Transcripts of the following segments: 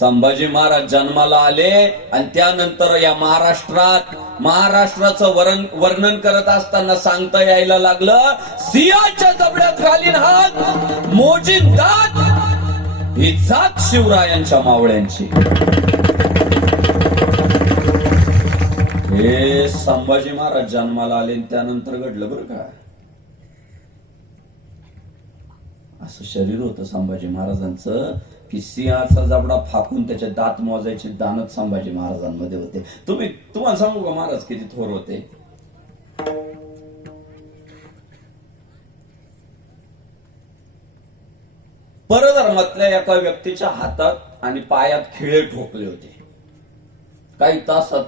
संभाजी महाराज जन्माला आले आणि त्यानंतर या महाराष्ट्रात महाराष्ट्राचं वरण वर्णन करत असताना सांगता यायला लागलं सिंहाच्या जबड्यात घालीन हात मोजी दात ही जात शिवरायांच्या मावळ्यांची. हे संभाजी महाराज जन्माला आले आणि त्यानंतर घडलं बरं का? असं शरीर होतं संभाजी महाराजांचं की सिंहाचा जबडा फाकून त्याचे दात मोजायचे दानत संभाजी महाराजांमध्ये होते. तुम्ही तुम्हाला सांगू का महाराज किती थोर होते? परधर्मातल्या एका व्यक्तीच्या हातात आणि पायात खिळे ठोकले होते. काही तासात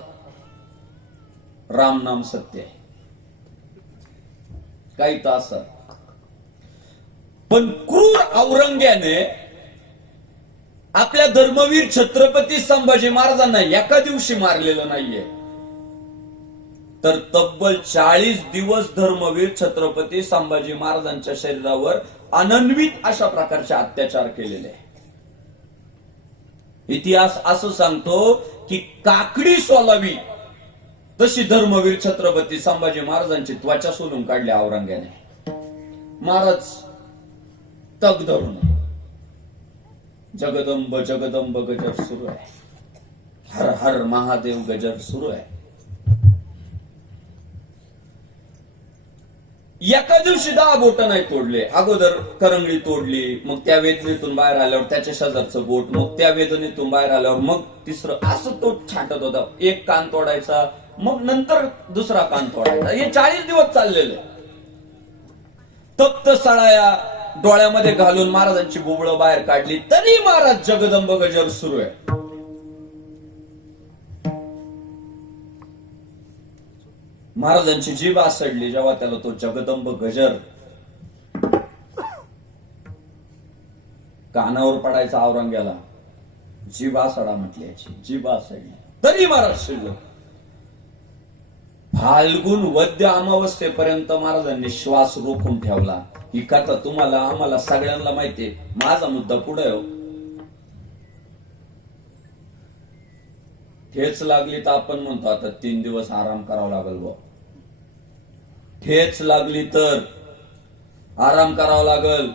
राम नाम सत्य आहे. काही तासात पण क्रूर औरंग्याने आपल्या धर्मवीर छत्रपती संभाजी महाराजांना एका दिवशी मारलेलं नाहीये. तर तब्बल चाळीस दिवस धर्मवीर छत्रपती संभाजी महाराजांच्या शरीरावर अनन्वित अशा प्रकारचे अत्याचार केलेले. इतिहास असं सांगतो की काकडी सोलावी तशी धर्मवीर छत्रपती संभाजी महाराजांची त्वचा सोलून काढली औरंग्याने. महाराज तग धरून जगदंब जगदंब गजर सुरू आहे. हर हर महादेव गजर सुरू आहे. एका दिवशी दहा बोट नाही तोडले. अगोदर करंगळी तोडली मग त्या वेदनेतून बाहेर आल्यावर त्याच्या शेजारचं बोट मग त्या वेदनेतून बाहेर आल्यावर मग तिसरं असं तो छाटत होता. एक कान तोडायचा मग नंतर दुसरा कान तोडायचा. हे चाळीस दिवस चाललेले. तप्त सळाया डोळ्यामध्ये घालून महाराजांची बुबळं बाहेर काढली तरी महाराज जगदंब गजर सुरू आहे. महाराजांची जीभ आसडली जेव्हा त्याला तो जगदंब गजर कानावर पडायचा औरंग्याला जीभ आसडा म्हटल्याची जीभ आसडली. तरी महाराज शिल्लक फाल्गुन वद्य अमावस्येपर्यंत महाराजांनी श्वास रोखून ठेवला. ही कथा तुम्हाला आम्हाला सगळ्यांना माहितीये माझा मुद्दा पुढे हो. ठेच लागली तर आपण म्हणतो आता तीन दिवस आराम करावा लागेल बुवा. ठेच लागली तर आराम करावा लागल.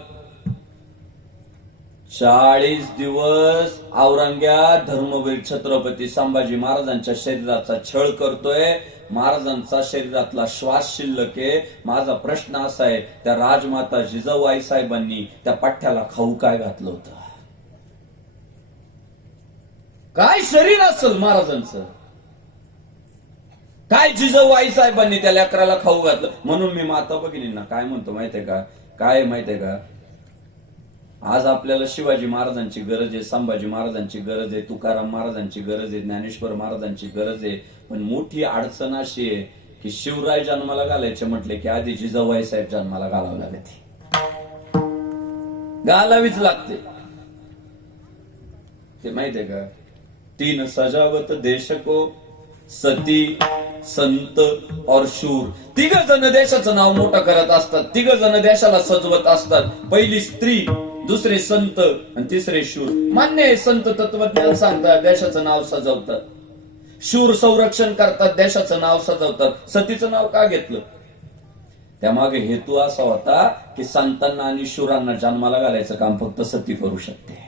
चाळीस दिवस औरंग्या धर्मवीर छत्रपती संभाजी महाराजांच्या शरीराचा छळ करतोय. महाराजांचा शरीरातला श्वास शिल्लक. आहे माझा प्रश्न असा आहे त्या राजमाता जिजाऊ साहेबांनी त्या पठ्ठ्याला खाऊ काय घातलं होतं? काय शरीर असल महाराजांचं? काय जिजाऊ आई साहेबांनी त्या लेकराला खाऊ घातलं? म्हणून मी माता भगिनींना काय म्हणतो माहितीये का? काय माहितीये का? आज आपल्याला शिवाजी महाराजांची गरज आहे संभाजी महाराजांची गरज आहे तुकाराम महाराजांची गरज आहे ज्ञानेश्वर महाराजांची गरज आहे. पण मोठी अडचण अशी आहे की शिवराय जन्माला घालायचे म्हटले की आधी जिजाबाई साहेब जन्माला घालावं लागते घालावीच लागते. ते माहितीये का? तीन सजावत देश को सती संत और शूर. तिघ जण देशाचं नाव मोठं करत असतात तिघ जण देशाला सजवत असतात. पहिली स्त्री दुसरे संत आणि तिसरे शूर. मान्य आहे संत तत्वज्ञान सांगतात देशाचं नाव सजवतात. शूर संरक्षण करतात देशाचं नाव सजवतात. सतीचं नाव का घेतलं? त्यामागे हेतू असा होता की संतांना आणि शूरांना जन्माला घालायचं काम फक्त सती करू शकते.